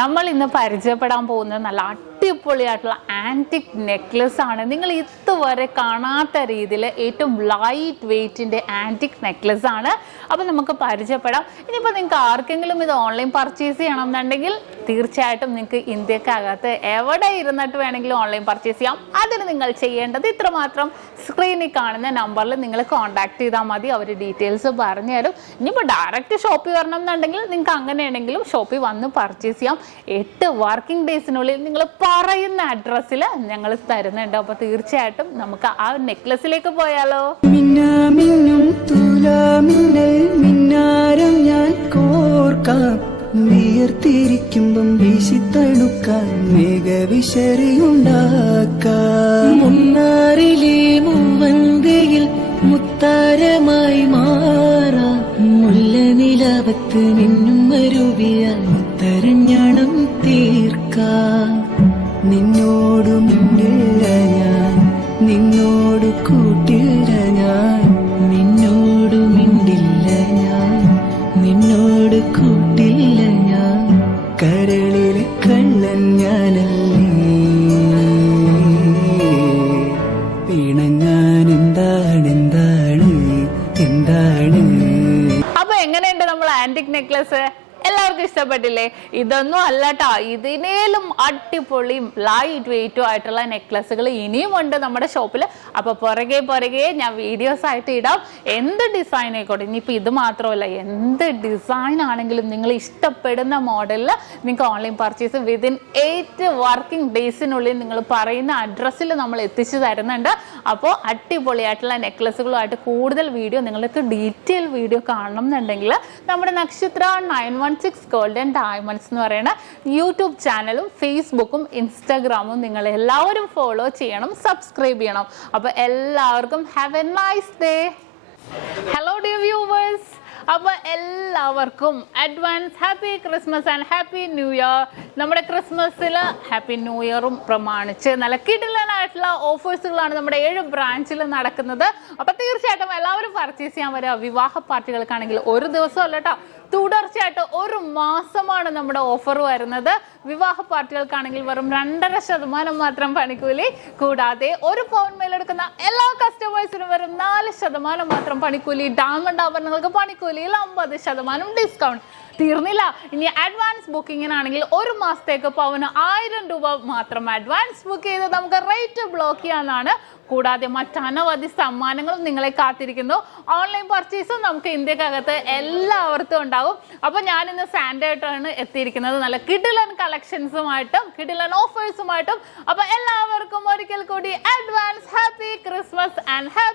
നമ്മൾ ഇന്ന് പരിചയപ്പെടാൻ പോകുന്നത് നല്ല അടിപൊളിയായിട്ടുള്ള ആൻറ്റിക് നെക്ലസ് ആണ്. നിങ്ങൾ ഇതുവരെ കാണാത്ത രീതിയിൽ ഏറ്റവും ലൈറ്റ് വെയ്റ്റിൻ്റെ ആൻറ്റിക് നെക്ലസ് ആണ്. അപ്പോൾ നമുക്ക് പരിചയപ്പെടാം. ഇനിയിപ്പോൾ നിങ്ങൾക്ക് ആർക്കെങ്കിലും ഇത് ഓൺലൈൻ പർച്ചേസ് ചെയ്യണമെന്നുണ്ടെങ്കിൽ തീർച്ചയായിട്ടും നിങ്ങൾക്ക് ഇന്ത്യക്കകത്ത് എവിടെ ഇരുന്നിട്ട് വേണമെങ്കിലും ഓൺലൈൻ പർച്ചേസ് ചെയ്യാം. അതിന് നിങ്ങൾ ചെയ്യേണ്ടത് ഇത്രമാത്രം: സ്ക്രീനിൽ കാണുന്ന നമ്പറിൽ നിങ്ങൾ കോൺടാക്ട് ചെയ്താൽ മതി. അവർ ഡീറ്റെയിൽസ് പറഞ്ഞു തരും. ഇനിയിപ്പോൾ ഡയറക്റ്റ് ഷോപ്പിൽ വരണം എന്നുണ്ടെങ്കിൽ നിങ്ങൾക്ക് അങ്ങനെയാണെങ്കിലും ഷോപ്പിൽ വന്ന് പർച്ചേസ് ചെയ്യാം. 8 വർക്കിംഗ് ഡേയ്സിനുള്ളിൽ നിങ്ങൾ പറയുന്ന അഡ്രസ്സിൽ ഞങ്ങൾ തരുന്നുണ്ട്. അപ്പോൾ തീർച്ചയായിട്ടും നമുക്ക് ആ നെക്ലസിലേക്ക് പോയാലോ? വിയർത്തിരിക്കുമ്പം വീശിത്തണുക്കാൻ മേഘവിശറിയുണ്ടാക്കാം. മുന്നാറിലെ മൂവന്തയിൽ മുത്താരമായി മാറാം. മുല്ല നിലവത്ത് നിന്നും മരുവിയാൽ മുത്തരഞ്ഞണം തീർക്കാം. നിന്നോട് മിണ്ടില്ല ഞാൻ, നിന്നോട് കൂട്ടില്ല ഞാൻ, നിന്നോട് മിണ്ടില്ല ഞാൻ, നിന്നോട് കൂട്ടില്ല ഞാൻ. കരളിലെ കള്ളൻ ഞാനല്ലേ, പിണങ്ങാൻ എന്താണ് എന്താണ് എന്താണ്. അപ്പൊ എങ്ങനെയുണ്ട് നമ്മൾ ആന്റിക് നെക്ലസ്? എല്ലാവർക്കും ഇഷ്ടപ്പെട്ടില്ലേ? ഇതൊന്നും അല്ലട്ടോ, ഇതിനേലും അടിപൊളിയും ലൈറ്റ് വെയിറ്റും ആയിട്ടുള്ള നെക്ലസുകൾ ഇനിയും ഉണ്ട് നമ്മുടെ ഷോപ്പിൽ. അപ്പോൾ പുറകെ ഞാൻ വീഡിയോസ് ആയിട്ട് ഇടാം. എന്ത് ഡിസൈൻ ആയിക്കോട്ടെ, ഇനിയിപ്പോൾ ഇത് മാത്രമല്ല, എന്ത് ഡിസൈൻ ആണെങ്കിലും നിങ്ങൾ ഇഷ്ടപ്പെടുന്ന മോഡലിൽ നിങ്ങൾക്ക് ഓൺലൈൻ പർച്ചേസ് വിതിൻ 8 വർക്കിംഗ് ഡേയ്സിനുള്ളിൽ നിങ്ങൾ പറയുന്ന അഡ്രസ്സിൽ നമ്മൾ എത്തിച്ചു തരുന്നുണ്ട്. അപ്പോൾ അടിപൊളിയായിട്ടുള്ള നെക്ലസുകളുമായിട്ട് കൂടുതൽ വീഡിയോ, നിങ്ങൾക്ക് ഡീറ്റെയിൽ വീഡിയോ കാണണം എന്നുണ്ടെങ്കിൽ നമ്മുടെ നക്ഷത്ര 916 ഗോൾഡൻ ഡയമണ്ട്സ് എന്ന് പറയുന്ന യൂട്യൂബ് ചാനലും ഫേസ്ബുക്കും ഇൻസ്റ്റാഗ്രാമും നിങ്ങൾ എല്ലാവരും ഫോളോ ചെയ്യണം, സബ്സ്ക്രൈബ് ചെയ്യണം. അപ്പോൾ എല്ലാവർക്കും have A nice day. Hello dear viewers, അപ്പോൾ എല്ലാവർക്കും advance happy Christmas and happy new year. നമ്മുടെ ക്രിസ്മസിൽ ഹാപ്പി ന്യൂ ഇയറും പ്രമാണിച്ച് നല്ല കിടിലനായിട്ടുള്ള ഓഫേഴ്സുകളാണ് നമ്മുടെ 7 ബ്രാഞ്ചിൽ നടക്കുന്നത്. അപ്പോൾ തീർച്ചയായിട്ടും എല്ലാവരും പർച്ചേസ് ചെയ്യാൻ വരിക. വിവാഹ പാർട്ടികൾക്കാണെങ്കിൽ ഒരു ദിവസം അല്ല കേട്ടോ, തുടർച്ചയായിട്ട് 1 മാസമാണ് നമ്മുടെ ഓഫർ വരുന്നത്. വിവാഹ പാർട്ടികൾക്കാണെങ്കിൽ വെറും 2.5% മാത്രം പണിക്കൂലി. കൂടാതെ 1 പൗൺ മേലെടുക്കുന്ന എല്ലാ കസ്റ്റമേഴ്സിനും വെറും 4% മാത്രം പണിക്കൂലി. ഡയമണ്ട് ആഭരണങ്ങൾക്ക് പണിക്കൂലിയിൽ 50% ഡിസ്കൗണ്ട്. തീർന്നില്ല, ഇനി അഡ്വാൻസ് ബുക്കിങ്ങിനാണെങ്കിൽ 1 മാസത്തേക്ക് പവന് 1000 രൂപ മാത്രം അഡ്വാൻസ് ബുക്ക് ചെയ്ത് നമുക്ക് റേറ്റ് ബ്ലോക്ക് ചെയ്യാനാണ്. കൂടാതെ മറ്റനവധി സമ്മാനങ്ങളും നിങ്ങളെ കാത്തിരിക്കുന്നു. ഓൺലൈൻ പർച്ചേസും നമുക്ക് ഇന്ത്യക്കകത്ത് എല്ലാവർക്കും ഉണ്ടാകും. അപ്പോൾ ഞാനിന്ന് സാൻഡേ ആയിട്ടാണ് എത്തിയിരിക്കുന്നത്, നല്ല കിടിലൻ കളക്ഷൻസുമായിട്ടും കിടിലൻ ഓഫേഴ്സുമായിട്ടും. അപ്പോൾ എല്ലാവർക്കും ഒരിക്കൽ കൂടി advance happy Christmas and happy